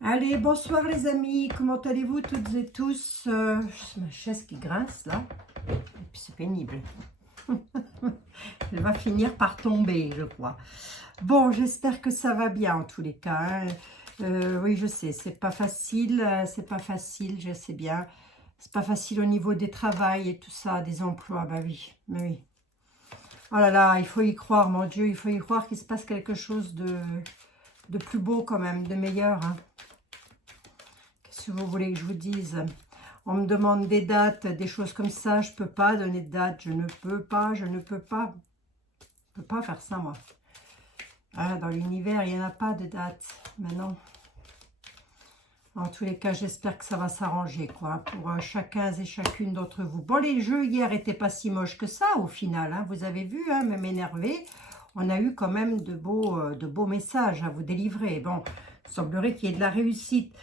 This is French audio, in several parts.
Allez, bonsoir les amis, comment allez-vous toutes et tous? C'est ma chaise qui grince là, et puis c'est pénible. Elle va finir par tomber, je crois. Bon, j'espère que ça va bien en tous les cas, hein. Oui, je sais, c'est pas facile, je sais bien. C'est pas facile au niveau des travails et tout ça, des emplois, bah oui, bah oui. Oh là là, il faut y croire, mon Dieu, il faut y croire qu'il se passe quelque chose de plus beau quand même, de meilleur, hein. Qu'est-ce que vous voulez que je vous dise? On me demande des dates, des choses comme ça. Je ne peux pas donner de date. Je ne peux pas, je ne peux pas. Je ne peux pas faire ça, moi. Ah, dans l'univers, il n'y en a pas de date. Mais non. En tous les cas, j'espère que ça va s'arranger, quoi, pour chacun et chacune d'entre vous. Bon, les jeux hier n'étaient pas si moches que ça, au final, hein. Vous avez vu, hein, même énervé, on a eu quand même de beaux messages à vous délivrer. Bon, il semblerait qu'il y ait de la réussite.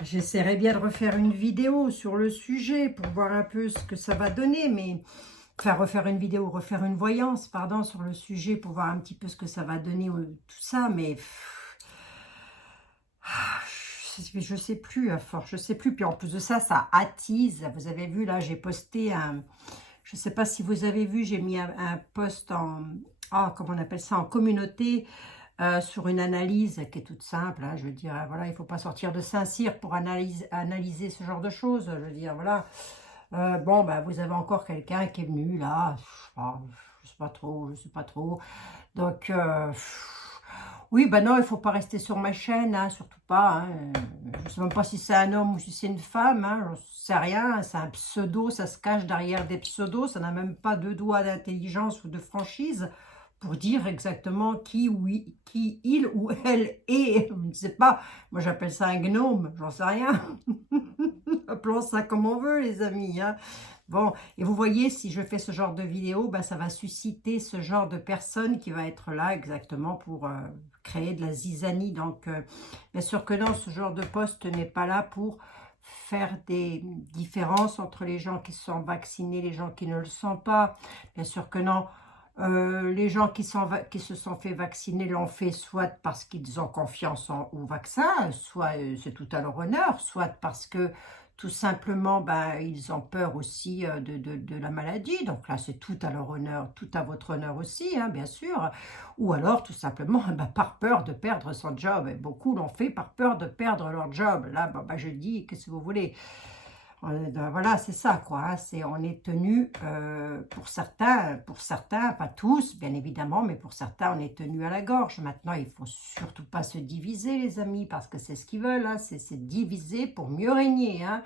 J'essaierai bien de refaire une vidéo sur le sujet pour voir un peu ce que ça va donner, mais... Enfin, refaire une vidéo, refaire une voyance, pardon, sur le sujet pour voir un petit peu ce que ça va donner, tout ça, mais... Je sais plus, à force, je sais plus. Puis en plus de ça, ça attise. Vous avez vu, là, j'ai posté un... Je sais pas si vous avez vu, j'ai mis un post en... Ah, comment on appelle ça? En communauté, sur une analyse qui est toute simple, hein. Je veux dire, voilà, il ne faut pas sortir de Saint-Cyr pour analyser ce genre de choses. Je veux dire, voilà. Bon, ben, vous avez encore quelqu'un qui est venu là. Je sais pas trop, je sais pas trop. Donc, oui, ben non, il faut pas rester sur ma chaîne, hein, surtout pas, hein. Je sais même pas si c'est un homme ou si c'est une femme, hein, j'en sais rien. C'est un pseudo, ça se cache derrière des pseudos. Ça n'a même pas deux doigts d'intelligence ou de franchise pour dire exactement qui il ou elle est. Je ne sais pas. Moi, j'appelle ça un gnome, j'en sais rien. Appelons ça comme on veut, les amis, hein. Bon, et vous voyez, si je fais ce genre de vidéo, ben, ça va susciter ce genre de personne qui va être là exactement pour créer de la zizanie. Donc, bien sûr que non, ce genre de poste n'est pas là pour faire des différences entre les gens qui sont vaccinés et les gens qui ne le sont pas. Bien sûr que non. Les gens qui se sont fait vacciner l'ont fait soit parce qu'ils ont confiance au vaccin, soit c'est tout à leur honneur, soit parce que tout simplement, ben, ils ont peur aussi de la maladie. Donc là, c'est tout à leur honneur, tout à votre honneur aussi, hein, bien sûr. Ou alors, tout simplement, ben, par peur de perdre son job. Et beaucoup l'ont fait par peur de perdre leur job. Là, ben, je dis, qu'est-ce que vous voulez? Voilà, c'est ça, quoi, hein. On est tenu, pour certains, pas tous, bien évidemment, mais pour certains, on est tenu à la gorge. Maintenant, il faut surtout pas se diviser, les amis, parce que c'est ce qu'ils veulent, hein, c'est diviser pour mieux régner, hein.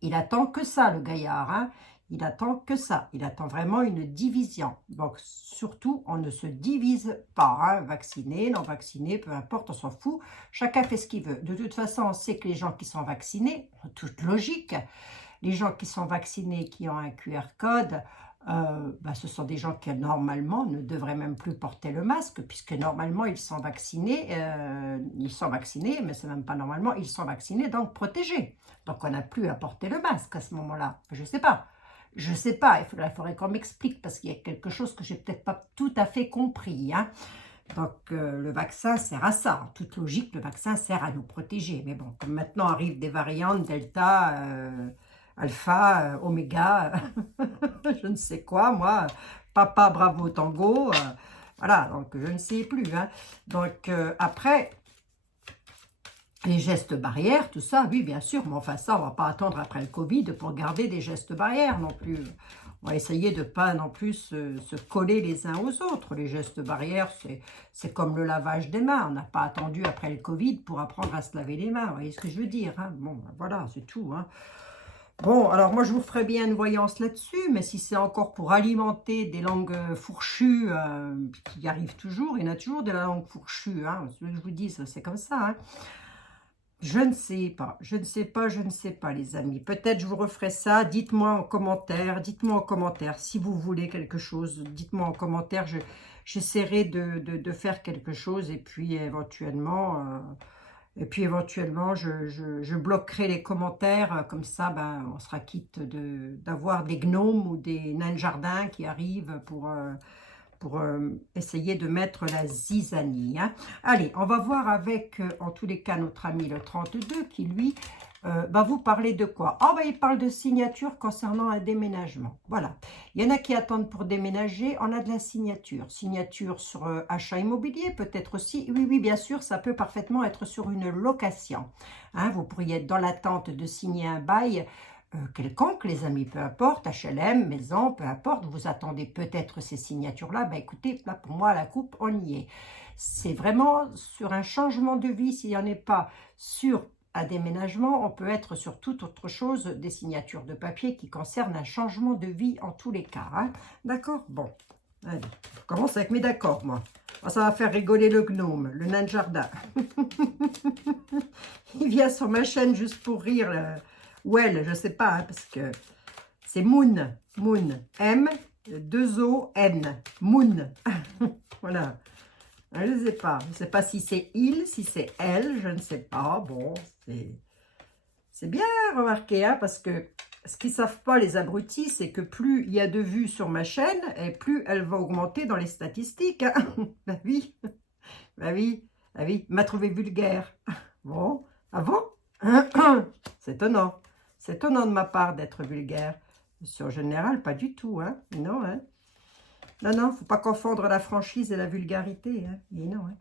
Il attend que ça, le gaillard, hein. Il attend que ça. Il attend vraiment une division. Donc, surtout, on ne se divise pas, hein. Vacciné, non vacciné, peu importe, on s'en fout. Chacun fait ce qu'il veut. De toute façon, on sait que les gens qui sont vaccinés, en toute logique, les gens qui sont vaccinés, qui ont un QR code, bah, ce sont des gens qui normalement ne devraient même plus porter le masque, puisque normalement ils sont vaccinés, mais c'est même pas normalement, ils sont vaccinés, donc protégés. Donc on n'a plus à porter le masque à ce moment-là. Je ne sais pas. Je ne sais pas, il faudrait qu'on m'explique, parce qu'il y a quelque chose que j'ai peut-être pas tout à fait compris, hein. Donc, le vaccin sert à ça. En toute logique, le vaccin sert à nous protéger. Mais bon, comme maintenant arrivent des variantes Delta, Alpha, Oméga, je ne sais quoi, moi, Papa Bravo Tango, voilà, donc je ne sais plus, hein. Donc, après, les gestes barrières, tout ça, oui, bien sûr, mais enfin ça, on ne va pas attendre après le Covid pour garder des gestes barrières non plus. On va essayer de ne pas non plus se coller les uns aux autres. Les gestes barrières, c'est comme le lavage des mains. On n'a pas attendu après le Covid pour apprendre à se laver les mains. Vous voyez ce que je veux dire, hein? Bon, ben voilà, c'est tout, hein. Bon, alors moi, je vous ferai bien une voyance là-dessus, mais si c'est encore pour alimenter des langues fourchues, qui arrivent toujours, il y en a toujours de la langue fourchue, hein. Ce que je vous dis, c'est comme ça, hein. Je ne sais pas, je ne sais pas, je ne sais pas, les amis. Peut-être je vous referai ça. Dites-moi en commentaire si vous voulez quelque chose. Dites-moi en commentaire, j'essaierai de faire quelque chose et puis éventuellement je bloquerai les commentaires. Comme ça, ben, on sera quitte d'avoir des gnomes ou des nains de jardin qui arrivent pour essayer de mettre la zizanie. Hein. Allez, on va voir avec, en tous les cas, notre ami le 32 qui, lui, va vous parler de quoi? Oh, il parle de signature concernant un déménagement. Voilà. Il y en a qui attendent pour déménager. On a de la signature. Signature sur achat immobilier, peut-être aussi. Oui, oui, bien sûr, ça peut parfaitement être sur une location. Hein, vous pourriez être dans l'attente de signer un bail quelconque, les amis, peu importe, HLM, maison, peu importe. Vous attendez peut-être ces signatures-là. Ben, écoutez, là, pour moi, la coupe, on y est. C'est vraiment sur un changement de vie. S'il n'y en est pas sur un déménagement, on peut être sur toute autre chose, des signatures de papier qui concernent un changement de vie en tous les cas. Hein. D'accord? Bon, allez, je commence avec mes d'accord, moi. Oh, ça va faire rigoler le gnome, le nain de jardin. Il vient sur ma chaîne juste pour rire. Ou elle, je ne sais pas, hein, parce que c'est Moon. Moon. M-2-O-N. Moon. Voilà. Je ne sais pas. Je ne sais pas si c'est il, si c'est elle, je ne sais pas. Bon, c'est bien remarqué, hein, parce que ce qu'ils ne savent pas, les abrutis, c'est que plus il y a de vues sur ma chaîne, et plus elle va augmenter dans les statistiques. Hein. Ben oui, ben oui, ben oui. Il m'a trouvé vulgaire. Bon, ah bon? C'est étonnant. C'est étonnant de ma part d'être vulgaire. En général, pas du tout, hein. Non, hein. Non, non, faut pas confondre la franchise et la vulgarité, hein. Et non, hein.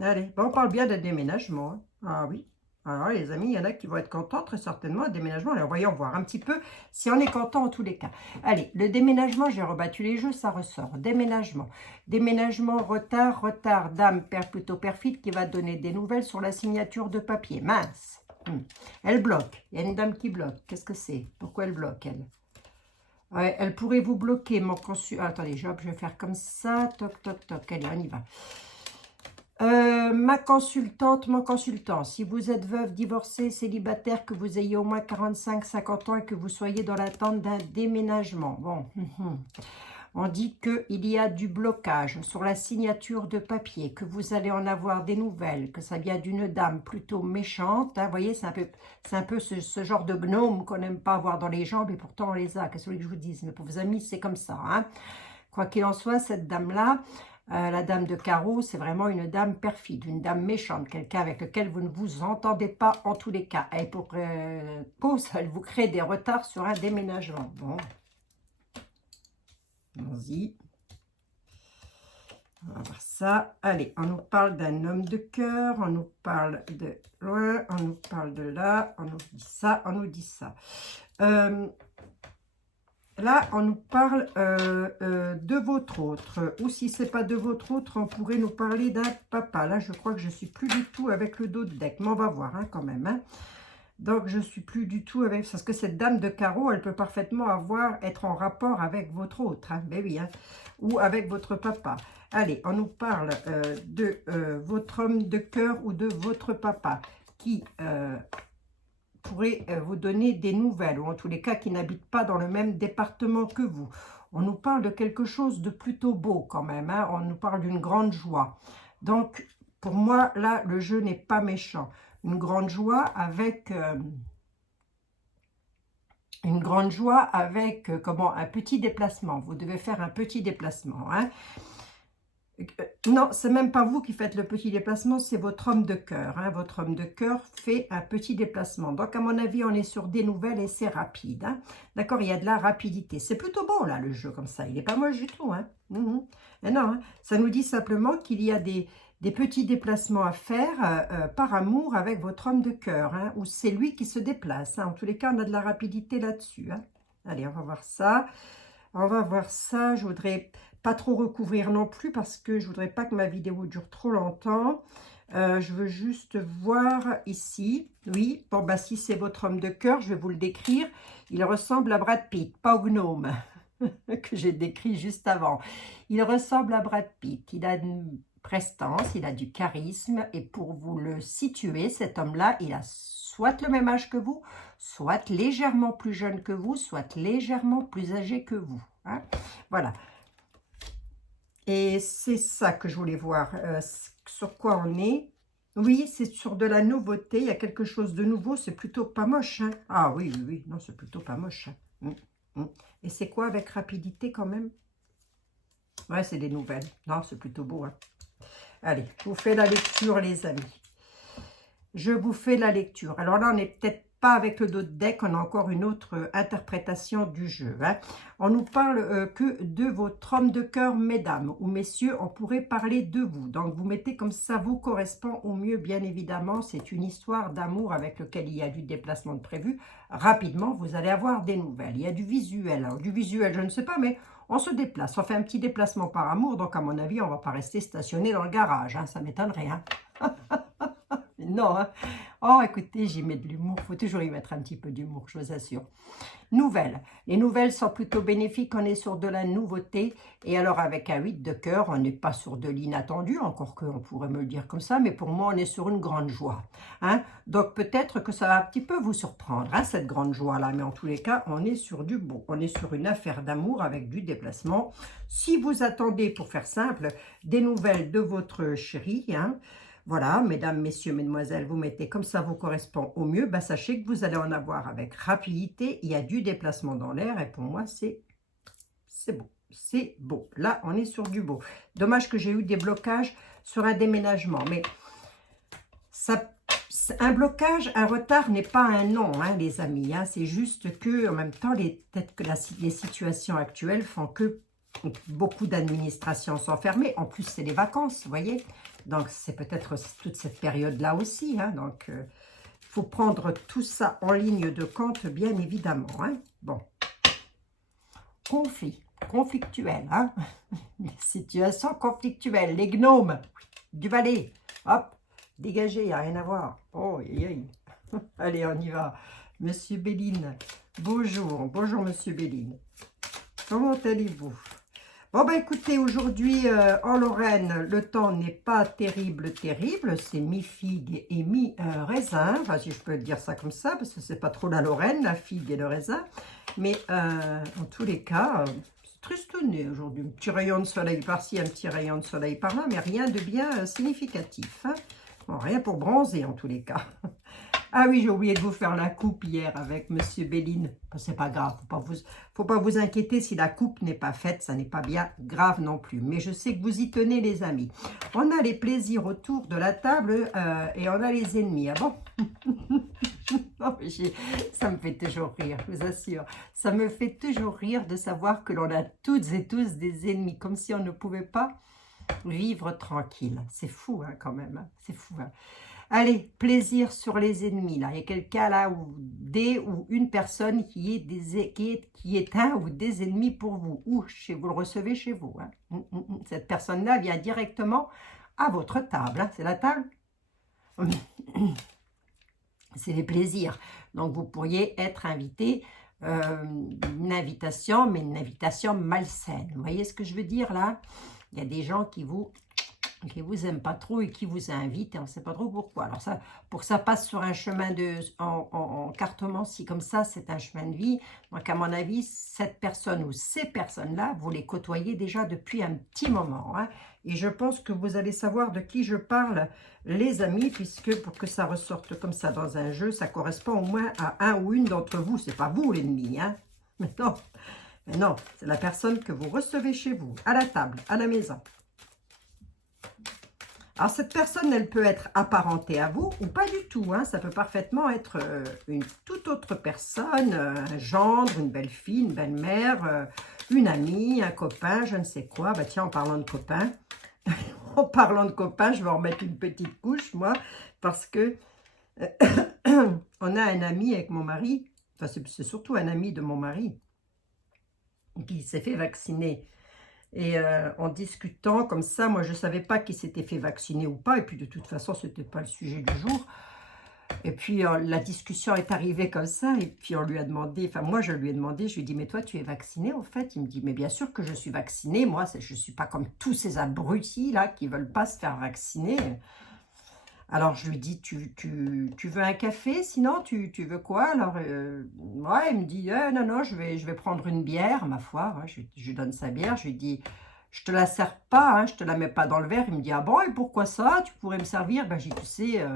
Allez, bon, on parle bien de déménagement. Hein. Ah oui. Alors, les amis, il y en a qui vont être contents, très certainement, un déménagement. Alors, voyons voir un petit peu si on est content en tous les cas. Allez, le déménagement, j'ai rebattu les jeux, ça ressort. Déménagement. Déménagement, retard, retard, dame, père plutôt perfide, qui va donner des nouvelles sur la signature de papier. Mince. Elle bloque. Il y a une dame qui bloque. Qu'est-ce que c'est? Pourquoi elle bloque, elle? Ouais, elle pourrait vous bloquer, mon consul. Ah, attendez, je vais faire comme ça. Toc, toc, toc. Allez, on y va. Ma consultante, mon consultant, si vous êtes veuve, divorcée, célibataire, que vous ayez au moins 45-50 ans et que vous soyez dans l'attente d'un déménagement. Bon, on dit qu'il y a du blocage sur la signature de papier, que vous allez en avoir des nouvelles, que ça vient d'une dame plutôt méchante. Hein, vous voyez, c'est un peu ce genre de gnome qu'on n'aime pas avoir dans les jambes et pourtant on les a. Qu'est-ce que vous voulez que je vous dise? Mes pauvres amis, c'est comme ça. Hein. Quoi qu'il en soit, cette dame-là, la dame de carreau, c'est vraiment une dame perfide, une dame méchante, quelqu'un avec lequel vous ne vous entendez pas en tous les cas. Et pour cause, elle vous crée des retards sur un déménagement. Bon. Allons-y. On va voir ça. Allez, on nous parle d'un homme de cœur, on nous parle de loin, on nous parle de là, on nous dit ça, on nous dit ça. Là, on nous parle de votre autre. Ou si ce n'est pas de votre autre, on pourrait nous parler d'un papa. Là, je crois que je ne suis plus du tout avec le dos de deck. Mais on va voir hein, quand même. Hein. Donc, je ne suis plus du tout avec... Parce que cette dame de carreau, elle peut parfaitement être en rapport avec votre autre. Hein. Ben oui, hein. Ou avec votre papa. Allez, on nous parle de votre homme de cœur ou de votre papa qui pourrait vous donner des nouvelles. Ou en tous les cas, qui n'habite pas dans le même département que vous. On nous parle de quelque chose de plutôt beau quand même. Hein. On nous parle d'une grande joie. Donc, pour moi, là, le jeu n'est pas méchant. Une grande joie avec comment, un petit déplacement. Vous devez faire un petit déplacement. Hein. Non, c'est même pas vous qui faites le petit déplacement, c'est votre homme de cœur. Hein. Votre homme de cœur fait un petit déplacement. Donc, à mon avis, on est sur des nouvelles et c'est rapide. Hein. D'accord, il y a de la rapidité. C'est plutôt bon, là, le jeu, comme ça. Il n'est pas moche du tout. Hein. Et non, hein. Ça nous dit simplement qu'il y a des petits déplacements à faire par amour avec votre homme de cœur, hein, où c'est lui qui se déplace. Hein. En tous les cas, on a de la rapidité là-dessus. Hein. Allez, on va voir ça. On va voir ça. Je voudrais pas trop recouvrir non plus parce que je voudrais pas que ma vidéo dure trop longtemps. Je veux juste voir ici. Oui, bon, bah, si c'est votre homme de cœur, je vais vous le décrire. Il ressemble à Brad Pitt, pas au gnome que j'ai décrit juste avant. Il ressemble à Brad Pitt. Il a une prestance, il a du charisme. Et pour vous le situer, cet homme-là, il a soit le même âge que vous, soit légèrement plus jeune que vous, soit légèrement plus âgé que vous. Hein. Voilà. Et c'est ça que je voulais voir, sur quoi on est. Oui, c'est sur de la nouveauté, il y a quelque chose de nouveau, c'est plutôt pas moche. Hein. Ah oui, oui, oui, non, c'est plutôt pas moche. Hein. Et c'est quoi avec rapidité quand même? Ouais, c'est des nouvelles. Non, c'est plutôt beau, hein. Allez, je vous fais la lecture, les amis. Je vous fais la lecture. Alors là, on n'est peut-être pas avec le dos de deck, on a encore une autre interprétation du jeu, hein. On nous parle que de votre homme de cœur, mesdames ou messieurs, on pourrait parler de vous. Donc, vous mettez comme ça vous correspond au mieux, bien évidemment. C'est une histoire d'amour avec lequel il y a du déplacement de prévu. Rapidement, vous allez avoir des nouvelles. Il y a du visuel. Alors, du visuel, je ne sais pas, mais on se déplace. On fait un petit déplacement par amour. Donc, à mon avis, on ne va pas rester stationné dans le garage, hein. Ça m'étonnerait, hein. Non, hein. Oh, écoutez, j'y mets de l'humour. Il faut toujours y mettre un petit peu d'humour, je vous assure. Nouvelles. Les nouvelles sont plutôt bénéfiques. On est sur de la nouveauté. Et alors, avec un 8 de cœur, on n'est pas sur de l'inattendu, encore qu'on pourrait me le dire comme ça, mais pour moi, on est sur une grande joie, hein. Donc, peut-être que ça va un petit peu vous surprendre, hein, cette grande joie-là. Mais en tous les cas, on est sur du beau. On est sur une affaire d'amour avec du déplacement. Si vous attendez, pour faire simple, des nouvelles de votre chéri, hein, voilà, mesdames, messieurs, mesdemoiselles, vous mettez comme ça vous correspond au mieux. Sachez que vous allez en avoir avec rapidité. Il y a du déplacement dans l'air et pour moi, c'est beau. C'est beau. Là, on est sur du beau. Dommage que j'ai eu des blocages sur un déménagement. Mais ça, un blocage, un retard n'est pas un non, hein, les amis. Hein. C'est juste que, en même temps, peut-être que les situations actuelles font que beaucoup d'administrations sont fermées. En plus, c'est les vacances, vous voyez. Donc, c'est peut-être toute cette période-là aussi. Hein. Donc, il faut prendre tout ça en ligne de compte, bien évidemment. Hein. Bon. Conflit. Conflictuel. Hein. Situation conflictuelle. Les gnomes. Du balai. Hop. Dégagé, il n'y a rien à voir. Oh, aïe, aïe. Allez, on y va. Monsieur Béline. Bonjour. Bonjour, Monsieur Béline. Comment allez-vous? Bon, écoutez, aujourd'hui, en Lorraine, le temps n'est pas terrible. C'est mi-figue et mi-raisin. Enfin, si je peux dire ça comme ça, parce que c'est pas trop la Lorraine, la figue et le raisin. Mais en tous les cas, c'est tristonné aujourd'hui. Un petit rayon de soleil par-ci, un petit rayon de soleil par-là, mais rien de bien significatif. Hein. Bon, rien pour bronzer, en tous les cas. Ah oui, j'ai oublié de vous faire la coupe hier avec Monsieur Béline. Bon, c'est pas grave, faut pas vous inquiéter si la coupe n'est pas faite, ça n'est pas bien grave non plus. Mais je sais que vous y tenez, les amis. On a les plaisirs autour de la table et on a les ennemis. Ah bon? Non, mais ça me fait toujours rire, je vous assure. Ça me fait toujours rire de savoir que l'on a toutes et tous des ennemis, comme si on ne pouvait pas vivre tranquille. C'est fou, hein, quand même. Hein. C'est fou, hein. Allez, plaisir sur les ennemis, là. Il y a quelqu'un là, ou une personne qui est un ou des ennemis pour vous. Ou vous le recevez chez vous. Hein. Cette personne-là vient directement à votre table. Hein. C'est la table. C'est les plaisirs. Donc, vous pourriez être invité, une invitation, mais une invitation malsaine. Vous voyez ce que je veux dire, là? Il y a des gens qui vous aiment pas trop et qui vous invitent et on ne sait pas trop pourquoi. Alors ça, pour que ça passe sur un chemin en cartomancie comme ça, c'est un chemin de vie. Donc à mon avis, cette personne ou ces personnes-là, vous les côtoyez déjà depuis un petit moment. Hein. Et je pense que vous allez savoir de qui je parle, les amis, puisque pour que ça ressorte comme ça dans un jeu, ça correspond au moins à un ou une d'entre vous. C'est pas vous l'ennemi, hein. Mais non, c'est la personne que vous recevez chez vous, à la table, à la maison. Alors, cette personne, elle peut être apparentée à vous ou pas du tout. Hein. Ça peut parfaitement être une toute autre personne, un gendre, une belle-fille, une belle-mère, une amie, un copain, je ne sais quoi. Bah, tiens, en parlant de copain, en parlant de copain, je vais en remettre une petite couche, moi, parce que on a un ami avec mon mari, enfin, c'est surtout un ami de mon mari, qui s'est fait vacciner. Et en discutant comme ça, moi je ne savais pas qui s'était fait vacciner ou pas. Et puis de toute façon, ce n'était pas le sujet du jour. Et puis la discussion est arrivée comme ça. Et puis on lui a demandé, enfin moi je lui ai demandé, je lui ai dit, mais toi tu es vacciné en fait? Il me dit, mais bien sûr que je suis vacciné. Moi je ne suis pas comme tous ces abrutis là qui ne veulent pas se faire vacciner. Alors, je lui dis, tu veux un café? Sinon, tu veux quoi? Alors, ouais, il me dit, non, je vais prendre une bière, ma foi. Ouais, je lui donne sa bière. Je lui dis, je te la sers pas, hein, je te la mets pas dans le verre. Il me dit, ah bon, et pourquoi ça? Tu pourrais me servir? Ben, j'ai dit, tu sais,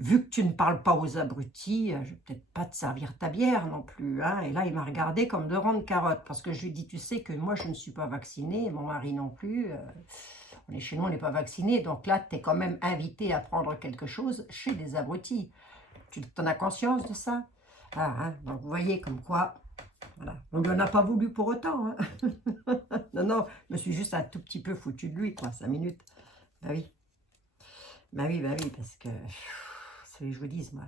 vu que tu ne parles pas aux abrutis, je vais peut-être pas te servir ta bière non plus. Hein. Et là, il m'a regardé comme de rondes carottes, parce que je lui ai dit, tu sais que moi, je ne suis pas vaccinée, mon mari non plus. On est chez nous, on n'est pas vacciné, donc là, tu es quand même invité à prendre quelque chose chez des abrutis. Tu en as conscience de ça? Ah, hein, donc vous voyez comme quoi, voilà. On ne lui en a pas voulu pour autant. Hein. Non, non, je me suis juste un tout petit peu foutu de lui, quoi, 5 minutes. Bah oui. Bah oui, parce que, c'est que je vous dise, moi.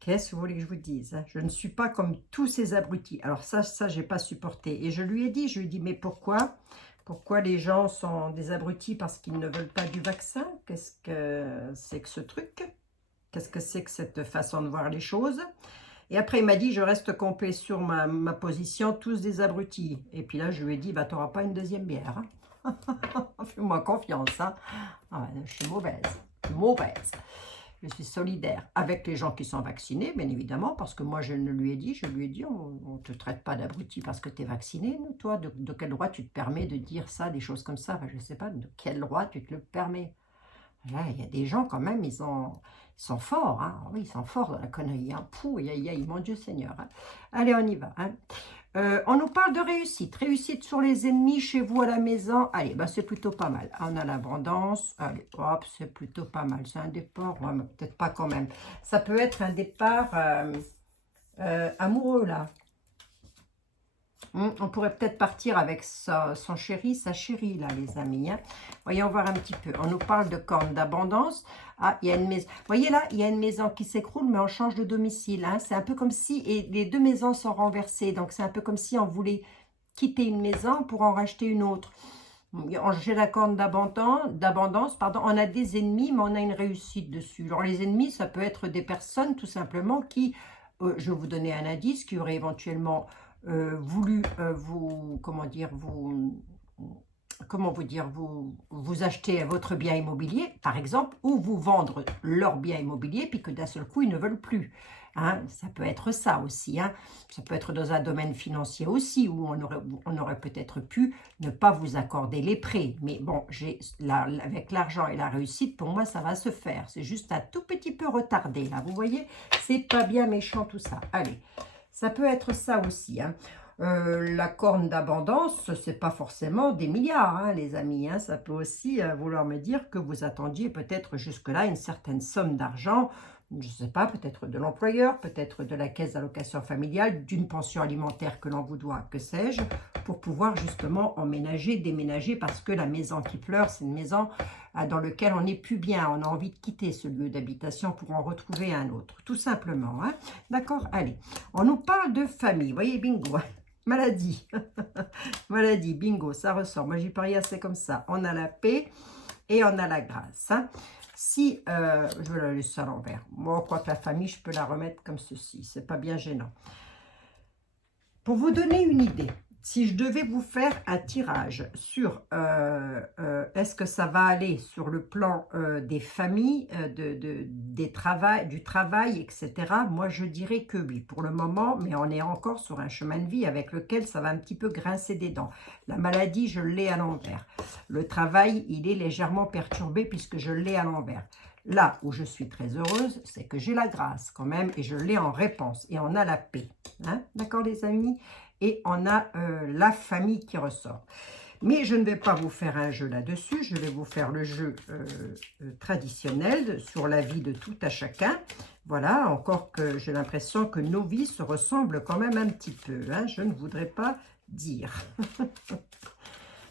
Qu'est-ce que vous voulez que je vous dise, hein? Je ne suis pas comme tous ces abrutis. Alors ça, j'ai pas supporté. Et je lui ai dit, mais pourquoi? Pourquoi les gens sont des abrutis parce qu'ils ne veulent pas du vaccin? Qu'est-ce que c'est que ce truc? Qu'est-ce que c'est que cette façon de voir les choses? Et après, il m'a dit, je reste campé sur ma position, tous des abrutis. Et puis là, je lui ai dit, bah, tu n'auras pas une deuxième bière. Hein. Fais-moi confiance. Hein. Ah, je suis mauvaise. Mauvaise. Je suis solidaire avec les gens qui sont vaccinés, bien évidemment, parce que moi, je ne lui ai dit, on ne te traite pas d'abruti parce que tu es vacciné. Toi, de quel droit tu te permets de dire ça, des choses comme ça? Enfin, je ne sais pas, de quel droit tu te le permets? Là, il y a des gens quand même, ils sont forts, hein. Oui, ils sont forts dans la connerie, hein. Pouh, aïe, aïe, mon Dieu Seigneur. Hein. Allez, on y va. Hein. On nous parle de réussite. Réussite sur les ennemis, chez vous à la maison. Allez, bah, c'est plutôt pas mal. On a l'abondance. Allez, hop, c'est plutôt pas mal. C'est un départ, ouais, mais peut-être pas quand même. Ça peut être un départ amoureux, là. On pourrait peut-être partir avec son chéri, sa chérie, là, les amis. Hein. Voyons voir un petit peu. On nous parle de cornes d'abondance. Ah, il y a une maison. Vous voyez là, il y a une maison qui s'écroule, mais on change de domicile. Hein. C'est un peu comme si, et les deux maisons sont renversées. Donc, c'est un peu comme si on voulait quitter une maison pour en racheter une autre. J'ai la corne d'abondance, pardon. On a des ennemis, mais on a une réussite dessus. Alors, les ennemis, ça peut être des personnes, tout simplement, qui, je vais vous donner un indice, qui auraient éventuellement voulu vous acheter votre bien immobilier, par exemple, ou vous vendre leur bien immobilier, puis que d'un seul coup, ils ne veulent plus. Hein, ça peut être ça aussi. Hein. Ça peut être dans un domaine financier aussi, où on aurait peut-être pu ne pas vous accorder les prêts. Mais bon, avec l'argent et la réussite, pour moi, ça va se faire. C'est juste un tout petit peu retardé, là. Vous voyez, c'est pas bien méchant tout ça. Allez. Ça peut être ça aussi. Hein. La corne d'abondance, ce n'est pas forcément des milliards, hein, les amis. Hein. Ça peut aussi vouloir me dire que vous attendiez peut-être jusque-là une certaine somme d'argent, je ne sais pas, peut-être de l'employeur, peut-être de la caisse d'allocation familiale, d'une pension alimentaire que l'on vous doit, que sais-je, pour pouvoir justement emménager, déménager, parce que la maison qui pleure, c'est une maison dans laquelle on n'est plus bien. On a envie de quitter ce lieu d'habitation pour en retrouver un autre, tout simplement. Hein. D'accord? Allez, on nous parle de famille. Vous voyez, bingo. Maladie. Maladie, bingo, ça ressort. Moi, j'y parie assez comme ça. On a la paix et on a la grâce. Hein. Si, je vais la laisser à l'envers. Moi, quoi que la famille, je peux la remettre comme ceci. C'est pas bien gênant. Pour vous donner une idée, si je devais vous faire un tirage sur est-ce que ça va aller sur le plan des familles, du travail, etc., moi je dirais que oui, pour le moment, mais on est encore sur un chemin de vie avec lequel ça va un petit peu grincer des dents. La maladie, je l'ai à l'envers. Le travail, il est légèrement perturbé puisque je l'ai à l'envers. Là où je suis très heureuse, c'est que j'ai la grâce quand même et je l'ai en réponse. Et on a la paix. Hein? D'accord les amis? Et on a la famille qui ressort. Mais je ne vais pas vous faire un jeu là-dessus. Je vais vous faire le jeu traditionnel sur la vie de tout à chacun. Voilà, encore que j'ai l'impression que nos vies se ressemblent quand même un petit peu. Hein? Je ne voudrais pas dire.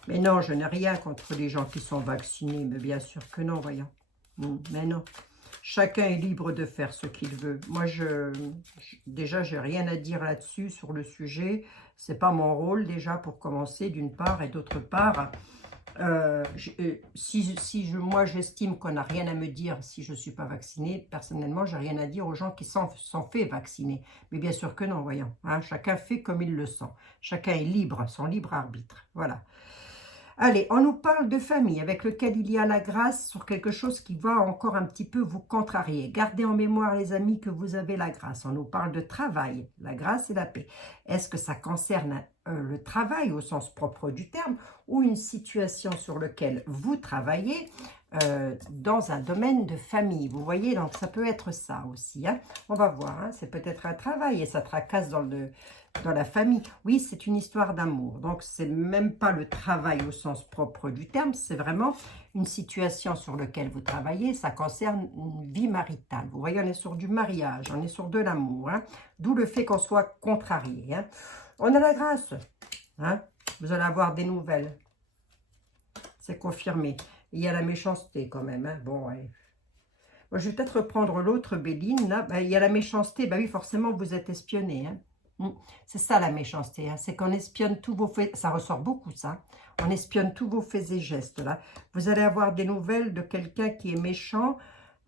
Mais non, je n'ai rien contre les gens qui sont vaccinés. Mais bien sûr que non, voyons. Mais non, chacun est libre de faire ce qu'il veut. Moi, déjà, j'ai rien à dire là-dessus, sur le sujet. C'est pas mon rôle, déjà, pour commencer, d'une part. Et d'autre part, moi, j'estime qu'on n'a rien à me dire si je ne suis pas vaccinée. Personnellement, j'ai rien à dire aux gens qui sont fait vacciner. Mais bien sûr que non, voyons. Hein, chacun fait comme il le sent. Chacun est libre, son libre arbitre. Voilà. Allez, on nous parle de famille avec lequel il y a la grâce sur quelque chose qui va encore un petit peu vous contrarier. Gardez en mémoire, les amis, que vous avez la grâce. On nous parle de travail, la grâce et la paix. Est-ce que ça concerne le travail au sens propre du terme ou une situation sur laquelle vous travaillez dans un domaine de famille. Vous voyez, donc ça peut être ça aussi. Hein. On va voir, hein. C'est peut-être un travail et ça tracasse dans la famille. Oui, c'est une histoire d'amour. Donc, c'est même pas le travail au sens propre du terme. C'est vraiment une situation sur laquelle vous travaillez. Ça concerne une vie maritale. Vous voyez, on est sur du mariage, on est sur de l'amour. Hein. D'où le fait qu'on soit contrarié. Hein. On a la grâce. Hein. Vous allez avoir des nouvelles. C'est confirmé. Il y a la méchanceté quand même. Hein. Bon, ouais. Moi, je vais peut-être reprendre l'autre Béline. Là. Ben, il y a la méchanceté. Ben oui, forcément, vous êtes espionné. Hein. C'est ça la méchanceté. Hein. C'est qu'on espionne tous vos faits. Ça ressort beaucoup, ça. On espionne tous vos faits et gestes. Là. Vous allez avoir des nouvelles de quelqu'un qui est méchant.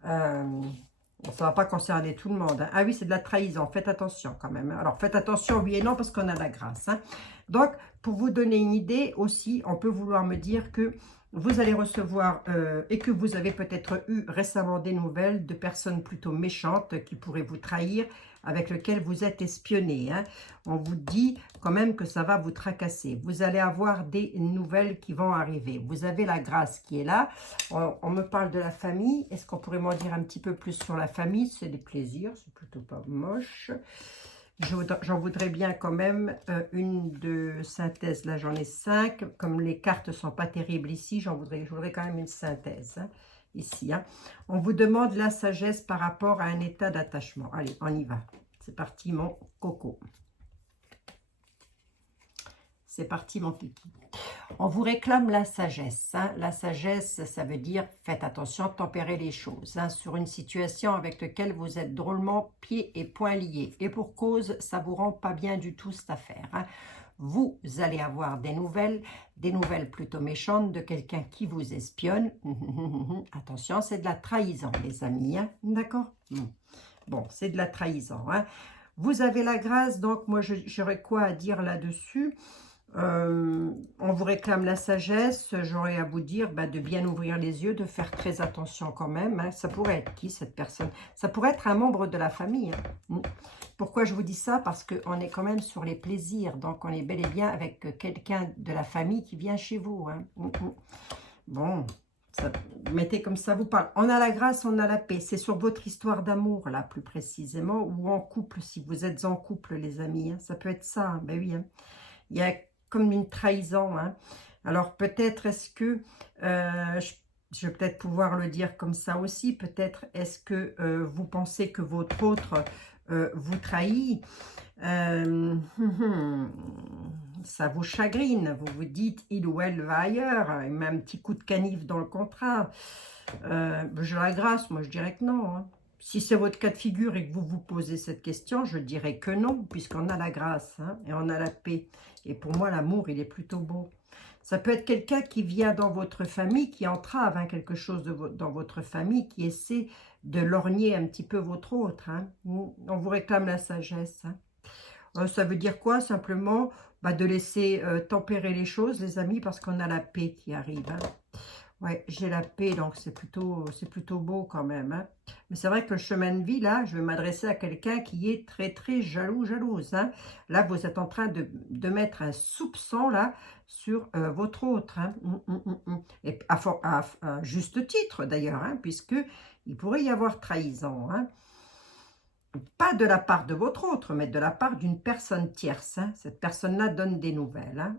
Ça ne va pas concerner tout le monde. Hein. Ah oui, c'est de la trahison. Faites attention quand même. Hein. Alors, faites attention, oui et non, parce qu'on a la grâce. Hein. Donc, pour vous donner une idée aussi, on peut vouloir me dire que vous allez recevoir et que vous avez peut-être eu récemment des nouvelles de personnes plutôt méchantes qui pourraient vous trahir, avec lesquelles vous êtes espionné. Hein. On vous dit quand même que ça va vous tracasser. Vous allez avoir des nouvelles qui vont arriver. Vous avez la grâce qui est là. On me parle de la famille. Est-ce qu'on pourrait m'en dire un petit peu plus sur la famille? C'est des plaisirs, c'est plutôt pas moche. J'en voudrais bien quand même une de synthèse. Là, j'en ai 5. Comme les cartes ne sont pas terribles ici, je voudrais quand même une synthèse. Hein, ici. Hein. On vous demande la sagesse par rapport à un état d'attachement. Allez, on y va. C'est parti, mon coco. C'est parti, mon kiki. On vous réclame la sagesse. Hein. La sagesse, ça veut dire, faites attention, tempérez les choses. Hein, sur une situation avec laquelle vous êtes drôlement pieds et poings liés. Et pour cause, ça ne vous rend pas bien du tout cette affaire. Hein. Vous allez avoir des nouvelles plutôt méchantes de quelqu'un qui vous espionne. Attention, c'est de la trahison, les amis. Hein. D'accord? Bon, c'est de la trahison. Hein. Vous avez la grâce, donc moi, j'aurais quoi à dire là-dessus? On vous réclame la sagesse, j'aurais à vous dire de bien ouvrir les yeux, de faire très attention quand même. Hein. Ça pourrait être qui cette personne? Ça pourrait être un membre de la famille. Hein. Pourquoi je vous dis ça? Parce qu'on est quand même sur les plaisirs, donc on est bel et bien avec quelqu'un de la famille qui vient chez vous. Hein. Bon, ça, mettez comme ça vous parle. On a la grâce, on a la paix. C'est sur votre histoire d'amour là plus précisément, ou en couple si vous êtes en couple les amis. Hein. Ça peut être ça, hein. Ben oui. Hein. Il y a comme une trahison. Hein. Alors peut-être est-ce que, je vais peut-être pouvoir le dire comme ça aussi, peut-être est-ce que vous pensez que votre autre vous trahit, ça vous chagrine, vous vous dites il ou elle va ailleurs, il met un petit coup de canif dans le contrat, je la grâce, moi je dirais que non. Hein. Si c'est votre cas de figure et que vous vous posez cette question, je dirais que non, puisqu'on a la grâce hein, et on a la paix. Et pour moi, l'amour, il est plutôt beau. Ça peut être quelqu'un qui vient dans votre famille, qui entrave hein, quelque chose dans votre famille, qui essaie de lorgner un petit peu votre autre. Hein. On vous réclame la sagesse. Hein. Ça veut dire quoi? Simplement de laisser tempérer les choses, les amis, parce qu'on a la paix qui arrive. Hein. Ouais, j'ai la paix, donc c'est plutôt beau quand même. Hein. Mais c'est vrai que le chemin de vie, là, je vais m'adresser à quelqu'un qui est très, très jalouse. Hein. Là, vous êtes en train de mettre un soupçon, là, sur votre autre. Hein. Et à juste titre, d'ailleurs, hein, puisqu'il pourrait y avoir trahison. Hein. Pas de la part de votre autre, mais de la part d'une personne tierce. Hein. Cette personne-là donne des nouvelles. Hein.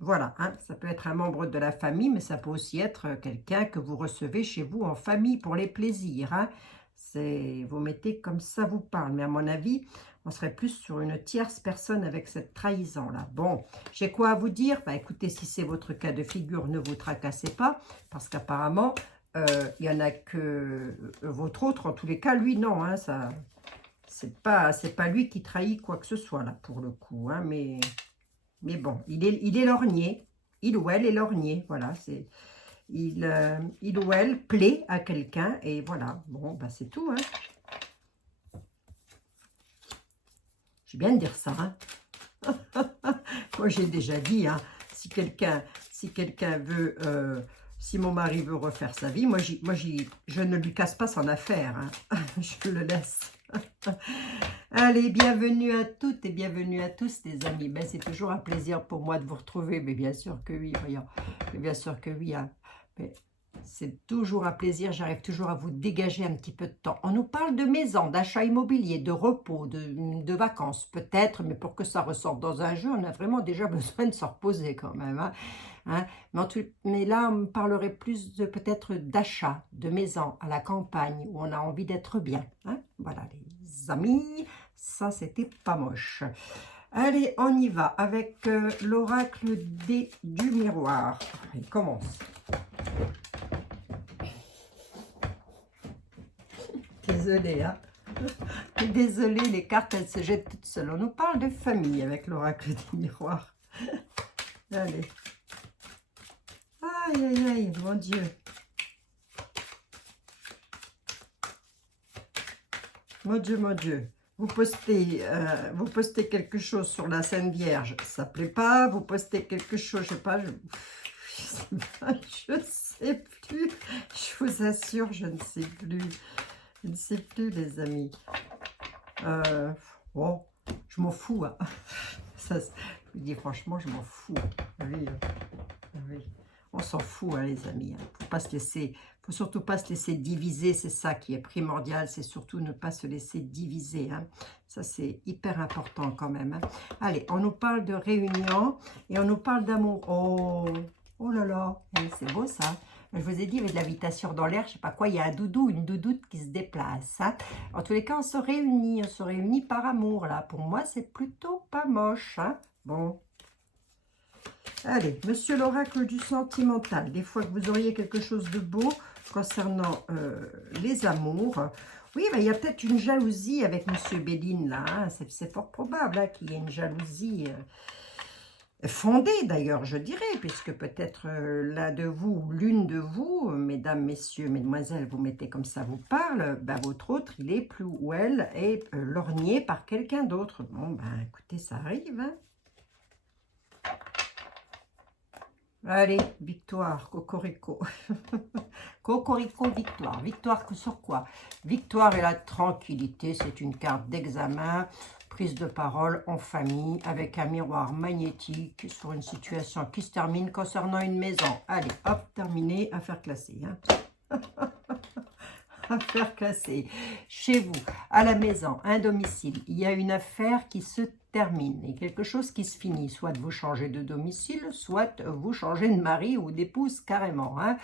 Voilà, hein, ça peut être un membre de la famille, mais ça peut aussi être quelqu'un que vous recevez chez vous en famille pour les plaisirs. Hein. Vous mettez comme ça vous parle, mais à mon avis, on serait plus sur une tierce personne avec cette trahison-là. Bon, j'ai quoi à vous dire? Écoutez, si c'est votre cas de figure, ne vous tracassez pas, parce qu'apparemment, il n'y en a que votre autre, en tous les cas, lui, non, hein, ça, c'est pas lui qui trahit quoi que ce soit, là, pour le coup, hein, mais bon, il est lorgné. Il ou elle est lorgné. Voilà, il ou elle plaît à quelqu'un. Et voilà, bon, c'est tout. Hein. J'ai bien de dire ça. Hein. Moi, j'ai déjà dit, hein, si quelqu'un veut... si mon mari veut refaire sa vie, je ne lui casse pas son affaire. Hein. Je le laisse. Allez, bienvenue à toutes et bienvenue à tous les amis. C'est toujours un plaisir pour moi de vous retrouver, mais bien sûr que oui, voyons. Mais bien sûr que oui. Hein. Mais c'est toujours un plaisir, j'arrive toujours à vous dégager un petit peu de temps. On nous parle de maison, d'achat immobilier, de repos, de vacances peut-être, mais pour que ça ressorte dans un jeu, on a vraiment déjà besoin de se reposer quand même. Hein. Mais là, on me parlerait plus de peut-être d'achat, de maison à la campagne, où on a envie d'être bien. Hein. Voilà les amis, ça c'était pas moche. Allez, on y va avec l'oracle du miroir. Il commence. Désolée, hein. Désolée, les cartes, elles se jettent toutes seules. On nous parle de famille avec l'oracle du miroir. Allez. Aïe, aïe, aïe, mon Dieu. Mon Dieu, mon Dieu. Vous postez quelque chose sur la Sainte Vierge, ça plaît pas. Vous postez quelque chose, je sais pas, je sais plus. Je vous assure, je ne sais plus. Je ne sais plus, les amis. Bon, je m'en fous. Hein. Ça, je vous dis franchement, je m'en fous. Oui, oui. On s'en fout, hein, les amis. Faut surtout pas se laisser diviser. C'est ça qui est primordial. C'est surtout ne pas se laisser diviser. Hein. Ça, c'est hyper important quand même. Hein. Allez, on nous parle de réunion et on nous parle d'amour. Oh, oh là là, c'est beau ça. Je vous ai dit, avec de l'invitation dans l'air, je sais pas quoi, il y a un doudou, une doudoute qui se déplace. Hein. En tous les cas, on se réunit par amour, là. Pour moi, c'est plutôt pas moche. Hein. Bon. Allez, monsieur l'oracle du sentimental. Des fois que vous auriez quelque chose de beau concernant les amours. Oui, ben, il y a peut-être une jalousie avec monsieur Béline, là. Hein. C'est fort probable hein, qu'il y ait une jalousie... fondée d'ailleurs, je dirais, puisque peut-être l'un de vous, l'une de vous, mesdames, messieurs, mesdemoiselles, vous mettez comme ça vous parle, ben, votre autre, il est plus ou elle est lorgné par quelqu'un d'autre. Bon, ben écoutez, ça arrive. Hein. Allez, victoire, cocorico. Cocorico, victoire. Victoire sur quoi? Victoire et la tranquillité, c'est une carte d'examen. Prise de parole en famille avec un miroir magnétique sur une situation qui se termine concernant une maison. Allez, hop, terminé, affaire classée. Hein. Affaire classée. Chez vous, à la maison, un domicile, il y a une affaire qui se termine et quelque chose qui se finit. Soit vous changez de domicile, soit vous changez de mari ou d'épouse carrément. Hein.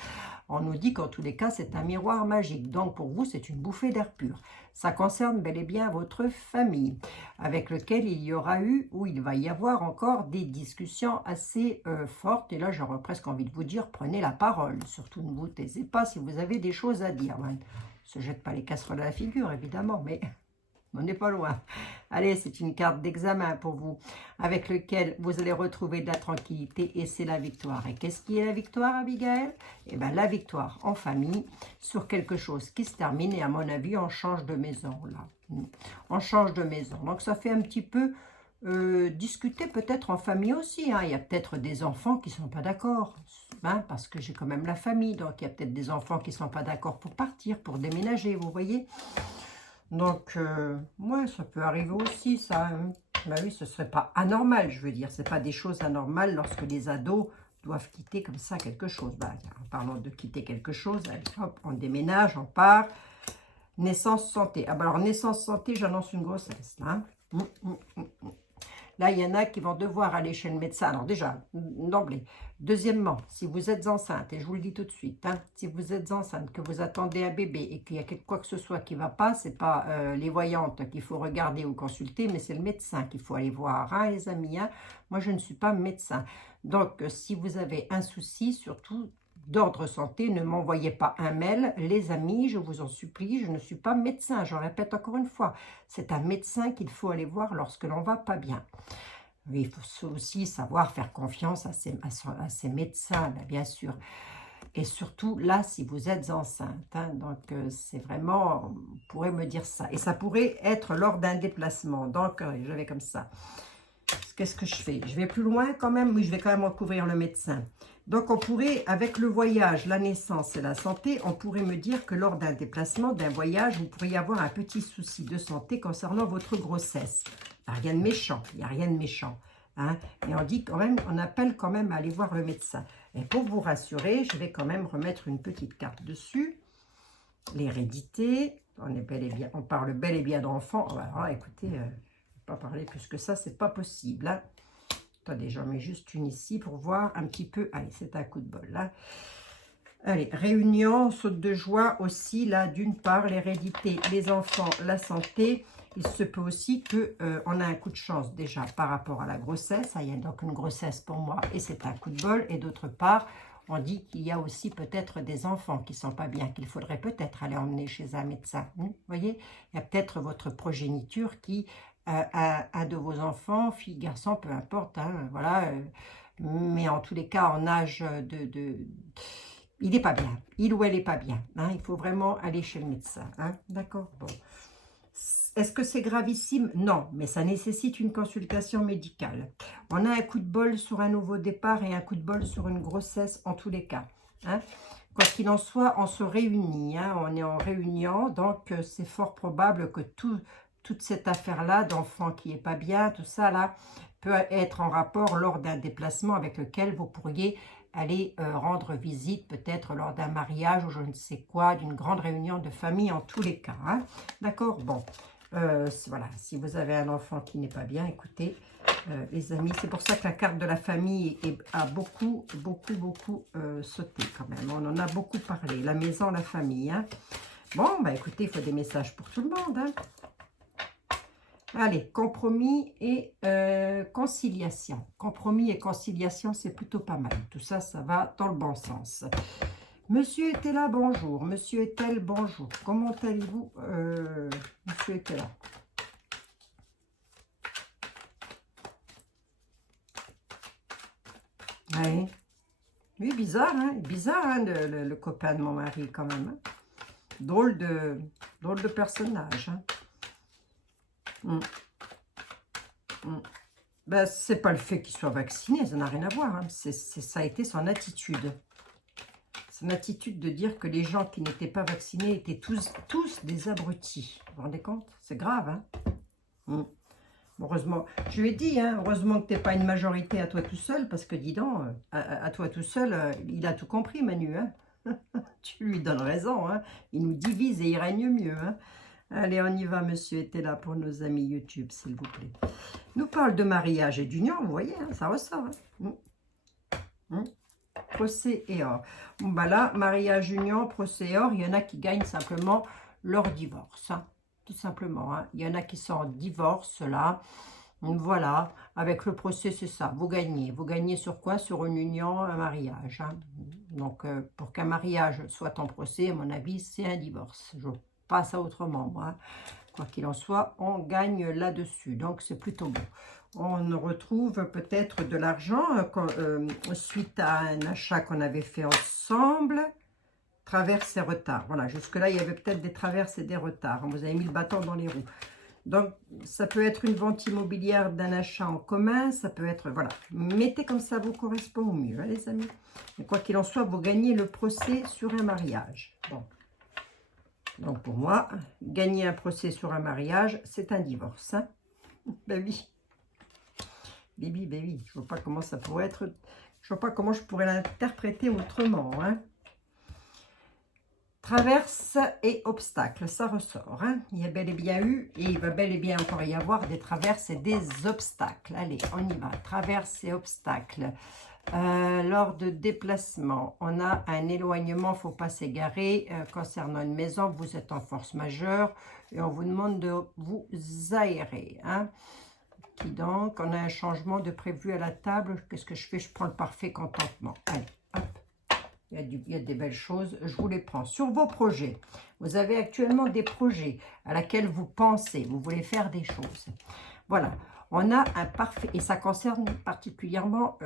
On nous dit qu'en tous les cas, c'est un miroir magique. Donc, pour vous, c'est une bouffée d'air pur. Ça concerne bel et bien votre famille, avec lequel il y aura eu, ou il va y avoir encore des discussions assez fortes. Et là, j'aurais presque envie de vous dire, prenez la parole. Surtout, ne vous taisez pas si vous avez des choses à dire. Ne se jette pas les casseroles à la figure, évidemment, mais... on n'est pas loin. Allez, c'est une carte d'examen pour vous, avec lequel vous allez retrouver de la tranquillité et c'est la victoire. Et qu'est-ce qui est la victoire, Abigail? Eh bien, la victoire en famille sur quelque chose qui se termine et à mon avis, on change de maison, là. On change de maison. Donc, ça fait un petit peu discuter peut-être en famille aussi. Hein. Il y a peut-être des enfants qui ne sont pas d'accord, hein, parce que j'ai quand même la famille. Donc, il y a peut-être des enfants qui ne sont pas d'accord pour partir, pour déménager, vous voyez. Donc, ouais, ça peut arriver aussi, ça. Hein. Ben oui, ce ne serait pas anormal, je veux dire. Ce n'est pas des choses anormales lorsque les ados doivent quitter comme ça quelque chose. Ben, en parlant de quitter quelque chose, allez, hop, on déménage, on part. Naissance, santé. Ah ben alors, naissance, santé, j'annonce une grossesse, là. Là, il y en a qui vont devoir aller chez le médecin. Alors déjà, d'emblée. Deuxièmement, si vous êtes enceinte, et je vous le dis tout de suite, hein, si vous êtes enceinte, que vous attendez un bébé et qu'il y a quoi que ce soit qui ne va pas, ce n'est pas les voyantes qu'il faut regarder ou consulter, mais c'est le médecin qu'il faut aller voir, hein, les amis. Hein. Moi, je ne suis pas médecin. Donc, si vous avez un souci, surtout d'ordre santé, ne m'envoyez pas un mail. Les amis, je vous en supplie, je ne suis pas médecin. Je répète encore une fois, c'est un médecin qu'il faut aller voir lorsque l'on ne va pas bien. Il faut aussi savoir faire confiance à ces médecins, bien sûr. Et surtout, là, si vous êtes enceinte. Hein, donc, c'est vraiment, on pourrait me dire ça. Et ça pourrait être lors d'un déplacement. Donc, je vais comme ça. Qu'est-ce que je fais? Je vais plus loin quand même. Oui, je vais quand même recouvrir le médecin. Donc, on pourrait, avec le voyage, la naissance et la santé, on pourrait me dire que lors d'un déplacement, d'un voyage, vous pourriez avoir un petit souci de santé concernant votre grossesse. Il n'y a rien de méchant, il n'y a rien de méchant. Hein, et on dit quand même, on appelle quand même à aller voir le médecin. Et pour vous rassurer, je vais quand même remettre une petite carte dessus. L'hérédité, on parle bel et bien d'enfants. Alors là, écoutez, je ne vais pas parler plus que ça, c'est pas possible. Hein. Attendez, j'en mets juste une ici pour voir un petit peu. Allez, c'est un coup de bol là. Allez, réunion, saute de joie aussi, là, d'une part, l'hérédité, les enfants, la santé. Il se peut aussi qu'on a un coup de chance déjà par rapport à la grossesse. Il y a donc une grossesse pour moi et c'est un coup de bol. Et d'autre part, on dit qu'il y a aussi peut-être des enfants qui ne sont pas bien, qu'il faudrait peut-être aller emmener chez un médecin. Vous voyez, il y a peut-être votre progéniture qui a un de vos enfants, fille, garçon, peu importe, hein, voilà. Mais en tous les cas, en âge il n'est pas bien. Il ou elle n'est pas bien. Hein. Il faut vraiment aller chez le médecin. Hein. D'accord? Bon. Est-ce que c'est gravissime? Non, mais ça nécessite une consultation médicale. On a un coup de bol sur un nouveau départ et un coup de bol sur une grossesse en tous les cas. Hein. Quoi qu'il en soit, on se réunit. Hein. On est en réunion, donc c'est fort probable que toute cette affaire-là d'enfant qui n'est pas bien, tout ça là, peut être en rapport lors d'un déplacement avec lequel vous pourriez aller rendre visite peut-être lors d'un mariage ou je ne sais quoi, d'une grande réunion de famille en tous les cas. Hein. D'accord? Bon, voilà, si vous avez un enfant qui n'est pas bien, écoutez, les amis, c'est pour ça que la carte de la famille a beaucoup sauté quand même. On en a beaucoup parlé, la maison, la famille. Hein. Bon, bah écoutez, il faut des messages pour tout le monde. Hein. Allez, compromis et conciliation. Compromis et conciliation, c'est plutôt pas mal. Tout ça, ça va dans le bon sens. Monsieur était là, bonjour. Monsieur est-elle, bonjour. Comment allez-vous, monsieur était là? Oui. Oui, bizarre, hein? Bizarre, hein, le copain de mon mari, quand même. Hein? Drôle de personnage. Hein? Ben, c'est pas le fait qu'il soit vacciné, ça n'a rien à voir. Hein. Ça a été son attitude. Son attitude de dire que les gens qui n'étaient pas vaccinés étaient tous des abrutis. Vous vous rendez compte? C'est grave. Hein. Heureusement, je lui ai dit, hein, heureusement que tu n'es pas une majorité à toi tout seul, parce que dis donc, à toi tout seul, il a tout compris, Manu. Hein. Tu lui donnes raison. Hein. Il nous divise et il règne mieux. Hein. Allez, on y va, monsieur était là pour nos amis YouTube, s'il vous plaît. Nous parle de mariage et d'union, vous voyez, hein, ça ressort. Hein. Procès et or. Bon, bah là, mariage, union, procès et or, il y en a qui gagnent simplement leur divorce. Hein, tout simplement. Hein. Il y en a qui sont en divorce, là. Voilà, avec le procès, c'est ça. Vous gagnez. Vous gagnez sur quoi? Sur une union, un mariage. Hein. Donc, pour qu'un mariage soit en procès, à mon avis, c'est un divorce. Je pas ça autrement, moi. Quoi qu'il en soit, on gagne là-dessus. Donc, c'est plutôt bon. On retrouve peut-être de l'argent suite à un achat qu'on avait fait ensemble. Traverse et retard. Voilà, jusque-là, il y avait peut-être des traverses et des retards. Vous avez mis le bâton dans les roues. Donc, ça peut être une vente immobilière d'un achat en commun. Ça peut être, voilà. Mettez comme ça vous correspond au mieux, hein, les amis. Mais quoi qu'il en soit, vous gagnez le procès sur un mariage. Bon. Donc, pour moi, gagner un procès sur un mariage, c'est un divorce. Hein. Ben oui. Ben oui. Je ne vois pas comment ça pourrait être... Je vois pas comment je pourrais l'interpréter autrement. Hein. Traverse et obstacles, ça ressort. Hein. Il y a bel et bien eu, et il va bel et bien encore y avoir des traverses et des obstacles. Allez, on y va. Traverse et obstacles. Lors de déplacement, on a un éloignement, il ne faut pas s'égarer. Concernant une maison, vous êtes en force majeure et on vous demande de vous aérer. Hein. Qui donc, on a un changement de prévu à la table. Qu'est-ce que je fais? Je prends le parfait contentement. Allez, hop. Il y a des belles choses, je vous les prends. Sur vos projets, vous avez actuellement des projets à laquelle vous pensez, vous voulez faire des choses. Voilà. On a un parfait, et ça concerne particulièrement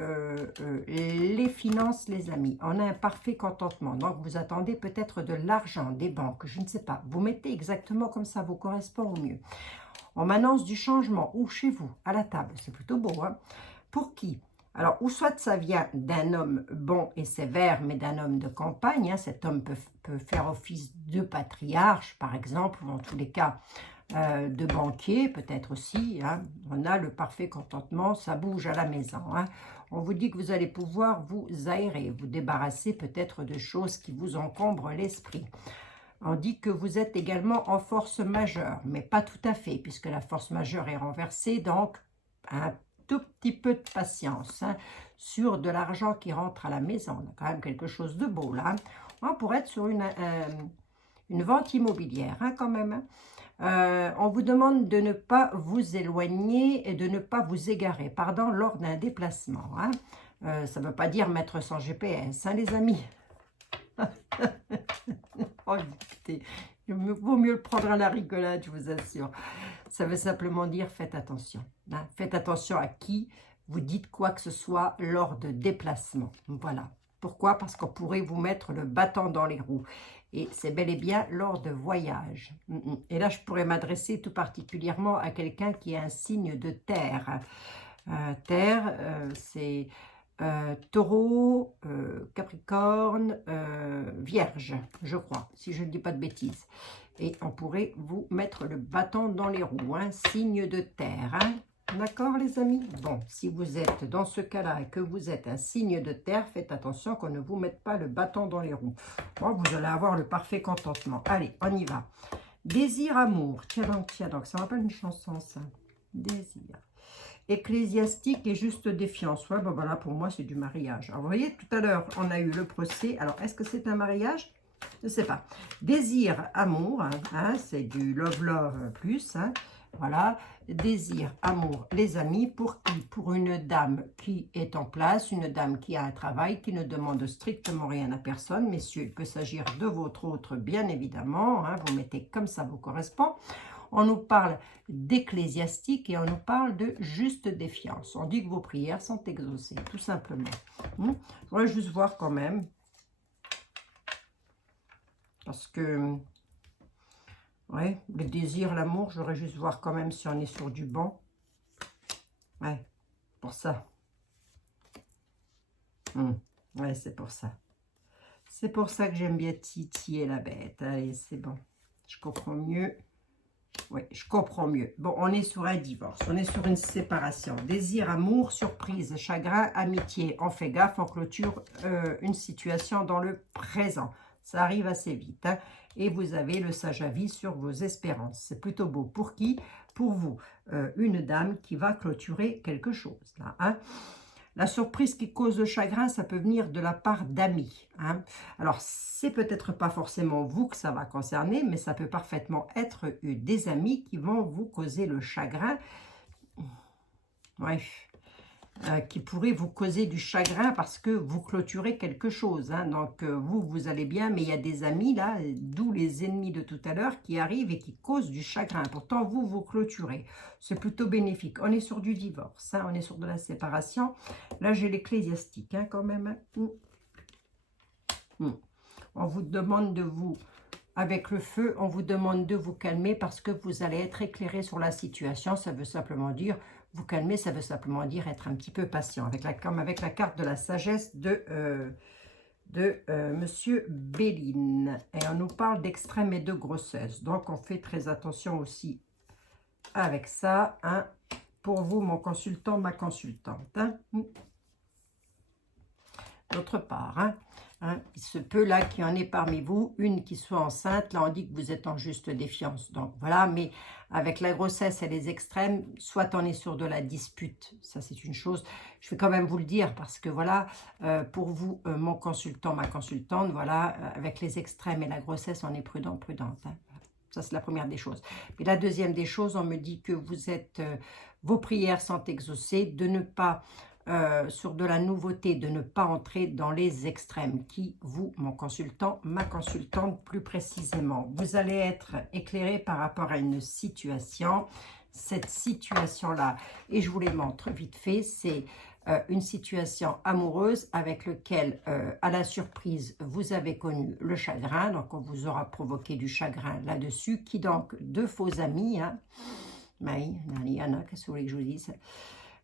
les finances, les amis. On a un parfait contentement. Donc, vous attendez peut-être de l'argent, des banques, je ne sais pas. Vous mettez exactement comme ça vous correspond au mieux. On m'annonce du changement, ou chez vous, à la table. C'est plutôt beau, hein? Pour qui? Alors, ou soit ça vient d'un homme bon et sévère, mais d'un homme de campagne. Hein, cet homme peut faire office de patriarche, par exemple, ou en tous les cas, de banquier, peut-être aussi. Hein. On a le parfait contentement, ça bouge à la maison. Hein. On vous dit que vous allez pouvoir vous aérer, vous débarrasser peut-être de choses qui vous encombrent l'esprit. On dit que vous êtes également en force majeure, mais pas tout à fait, puisque la force majeure est renversée, donc un tout petit peu de patience hein, sur de l'argent qui rentre à la maison. On a quand même quelque chose de beau là. On pourrait être sur une vente immobilière hein, quand même. On vous demande de ne pas vous éloigner et de ne pas vous égarer, pardon, lors d'un déplacement. Hein. Ça ne veut pas dire mettre sans GPS, hein, les amis. Oh, écoutez, il vaut mieux le prendre à la rigolade, je vous assure. Ça veut simplement dire faites attention. Hein. Faites attention à qui vous dites quoi que ce soit lors de déplacement. Voilà. Pourquoi? Parce qu'on pourrait vous mettre le bâton dans les roues. Et c'est bel et bien lors de voyages. Et là, je pourrais m'adresser tout particulièrement à quelqu'un qui a un signe de terre. Terre, c'est Taureau, Capricorne, Vierge, je crois, si je ne dis pas de bêtises. Et on pourrait vous mettre le bâton dans les roues, hein, signe de terre. Hein. D'accord, les amis? Bon, si vous êtes dans ce cas-là et que vous êtes un signe de terre, faites attention qu'on ne vous mette pas le bâton dans les roues. Bon, vous allez avoir le parfait contentement. Allez, on y va. Désir, amour. Tiens donc, ça me rappelle une chanson, ça. Désir. Ecclésiastique et juste défiance. Ouais, ben voilà, pour moi, c'est du mariage. Alors, vous voyez, tout à l'heure, on a eu le procès. Alors, est-ce que c'est un mariage? Je ne sais pas. Désir, amour, hein, c'est du love plus. Hein, voilà. Désir, amour, les amis. Pour qui? Pour une dame qui est en place, une dame qui a un travail, qui ne demande strictement rien à personne. Messieurs, il peut s'agir de votre autre, bien évidemment. Hein, vous mettez comme ça vous correspond. On nous parle d'ecclésiastique et on nous parle de juste défiance. On dit que vos prières sont exaucées, tout simplement. Je voudrais juste voir quand même. Parce que, ouais, le désir, l'amour, je voudrais juste voir quand même si on est sur du banc. Ouais, pour ça. Ouais, c'est pour ça. C'est pour ça que j'aime bien titiller la bête. Allez, c'est bon. Je comprends mieux. Oui, je comprends mieux. Bon, on est sur un divorce, on est sur une séparation. Désir, amour, surprise, chagrin, amitié. On fait gaffe, on clôture une situation dans le présent. Ça arrive assez vite. Hein. Et vous avez le sage avis sur vos espérances. C'est plutôt beau. Pour qui? Pour vous. Une dame qui va clôturer quelque chose. Là, hein. La surprise qui cause le chagrin, ça peut venir de la part d'amis. Hein. Alors, c'est peut-être pas forcément vous que ça va concerner, mais ça peut parfaitement être des amis qui vont vous causer le chagrin. Bref, qui pourrait vous causer du chagrin parce que vous clôturez quelque chose. Hein. Donc, vous allez bien, mais il y a des amis là, d'où les ennemis de tout à l'heure, qui arrivent et qui causent du chagrin. Pourtant, vous clôturez. C'est plutôt bénéfique. On est sur du divorce, hein. On est sur de la séparation. Là, j'ai l'ecclésiastique hein, quand même. Hein. On vous demande de vous... Avec le feu, on vous demande de vous calmer parce que vous allez être éclairé sur la situation. Ça veut simplement dire, vous calmer, ça veut simplement dire être un petit peu patient. Comme avec la carte de la sagesse de Monsieur Béline. Et on nous parle d'extrême et de grossesse. Donc, on fait très attention aussi avec ça. Hein, pour vous, mon consultant, ma consultante. Hein. D'autre part, hein, il se peut là qu'il y en ait parmi vous une qui soit enceinte. Là, on dit que vous êtes en juste défiance. Donc voilà, mais avec la grossesse et les extrêmes, soit on est sur de la dispute. Ça, c'est une chose. Je vais quand même vous le dire parce que voilà, pour vous, mon consultant, ma consultante, voilà, avec les extrêmes et la grossesse, on est prudent, prudente. Hein. Ça, c'est la première des choses. Mais la deuxième des choses, on me dit que vous êtes, vos prières sont exaucées, de ne pas... sur de la nouveauté, de ne pas entrer dans les extrêmes, qui, vous, mon consultant, ma consultante plus précisément, vous allez être éclairé par rapport à une situation, cette situation-là, et je vous les montre vite fait, c'est une situation amoureuse avec laquelle, à la surprise, vous avez connu le chagrin, donc on vous aura provoqué du chagrin là-dessus, qui donc, deux faux amis, hein, Maï, Nani, qu'est-ce que vous voulez que je vous dise?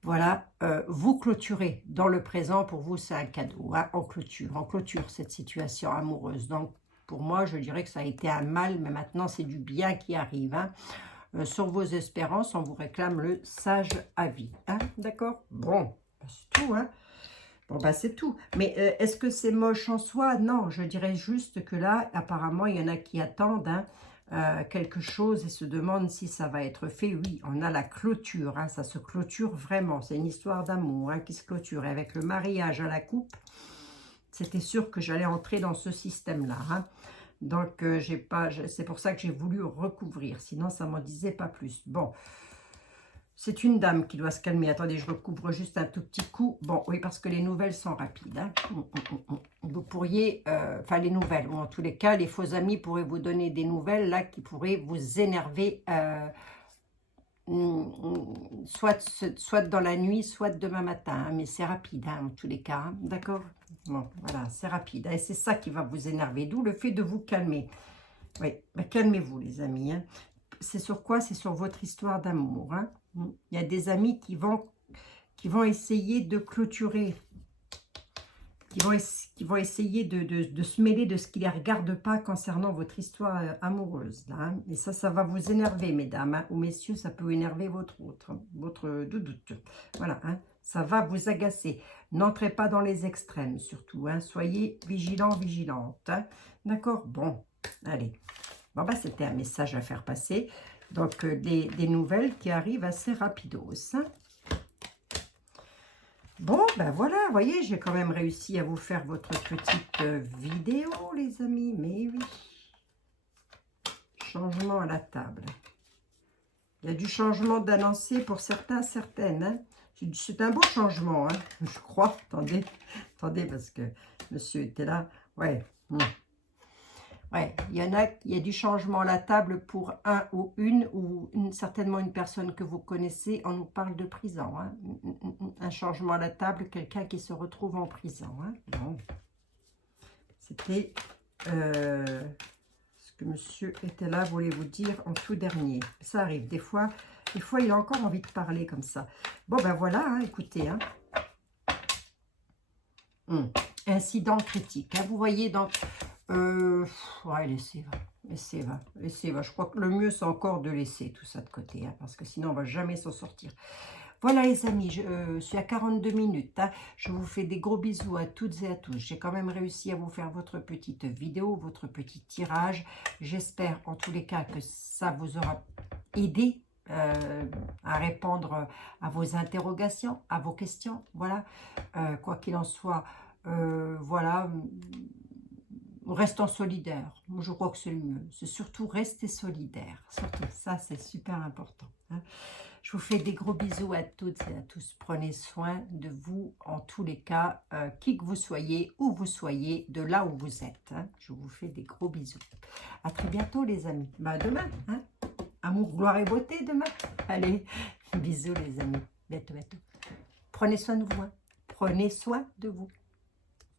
Voilà, vous clôturez dans le présent, pour vous c'est un cadeau, hein, on clôture cette situation amoureuse. Donc pour moi je dirais que ça a été un mal, mais maintenant c'est du bien qui arrive. Hein. sur vos espérances, on vous réclame le sage avis. Hein, d'accord? Bon, bah, c'est tout, hein. Bon, bah c'est tout. Mais est-ce que c'est moche en soi? Non, je dirais juste que là, apparemment, il y en a qui attendent hein, quelque chose et se demandent si ça va être fait. Oui, on a la clôture, hein, ça se clôture vraiment. C'est une histoire d'amour hein, qui se clôture. Et avec le mariage à la coupe, c'était sûr que j'allais entrer dans ce système-là. Hein. Donc, c'est pour ça que j'ai voulu recouvrir. Sinon, ça m'en disait pas plus. Bon. C'est une dame qui doit se calmer. Attendez, je recouvre juste un tout petit coup. Bon, oui, parce que les nouvelles sont rapides. Hein. Vous pourriez, enfin les nouvelles, ou en tous les cas, les faux amis pourraient vous donner des nouvelles là qui pourraient vous énerver, soit dans la nuit, soit demain matin. Hein, mais c'est rapide, hein, en tous les cas. Hein, d'accord? Bon, voilà, c'est rapide. Et c'est ça qui va vous énerver. D'où le fait de vous calmer. Oui, ben, calmez-vous les amis. Hein. C'est sur quoi? C'est sur votre histoire d'amour. Hein. Il y a des amis qui vont essayer de clôturer, qui vont essayer de se mêler de ce qui ne les regarde pas concernant votre histoire amoureuse. Là, hein. Et ça va vous énerver, mesdames. Hein, ou messieurs, ça peut énerver votre doudoute. Voilà, hein, ça va vous agacer. N'entrez pas dans les extrêmes, surtout. Hein, soyez vigilants, vigilantes. Hein. D'accord? Bon, allez. Bon, bah, c'était un message à faire passer. Donc, des nouvelles qui arrivent assez rapidos. Hein. Bon, ben voilà, vous voyez, j'ai quand même réussi à vous faire votre petite vidéo, les amis. Mais oui. Changement à la table. Il y a du changement d'annoncé pour certains, certaines. Hein. C'est un beau changement, hein, je crois. Attendez, parce que monsieur était là. Ouais. Ouais, il y a du changement à la table pour un ou certainement une personne que vous connaissez. On nous parle de prison. Hein. Un changement à la table, quelqu'un qui se retrouve en prison. Hein. Bon. C'était ce que monsieur était là, voulait vous dire en tout dernier. Ça arrive des fois il a encore envie de parler comme ça. Bon, ben voilà, hein, écoutez. Hein. Incident critique. Hein. Vous voyez, donc... ouais, laissez va. Je crois que le mieux, c'est encore de laisser tout ça de côté, hein, parce que sinon, on va jamais s'en sortir. Voilà, les amis, je suis à 42 minutes. Hein. Je vous fais des gros bisous à toutes et à tous. J'ai quand même réussi à vous faire votre petite vidéo, votre petit tirage. J'espère, en tous les cas, que ça vous aura aidé à répondre à vos interrogations, à vos questions. Voilà, quoi qu'il en soit, voilà... Restons solidaires. Moi, je crois que c'est le mieux. C'est surtout rester solidaire. Surtout, ça, c'est super important. Hein. Je vous fais des gros bisous à toutes et à tous. Prenez soin de vous, en tous les cas, qui que vous soyez, où vous soyez, de là où vous êtes. Hein. Je vous fais des gros bisous. À très bientôt, les amis. Bah, demain. Hein. Amour, gloire et beauté, demain. Allez, bisous, les amis. Bientôt. Prenez soin de vous. Hein. Prenez soin de vous.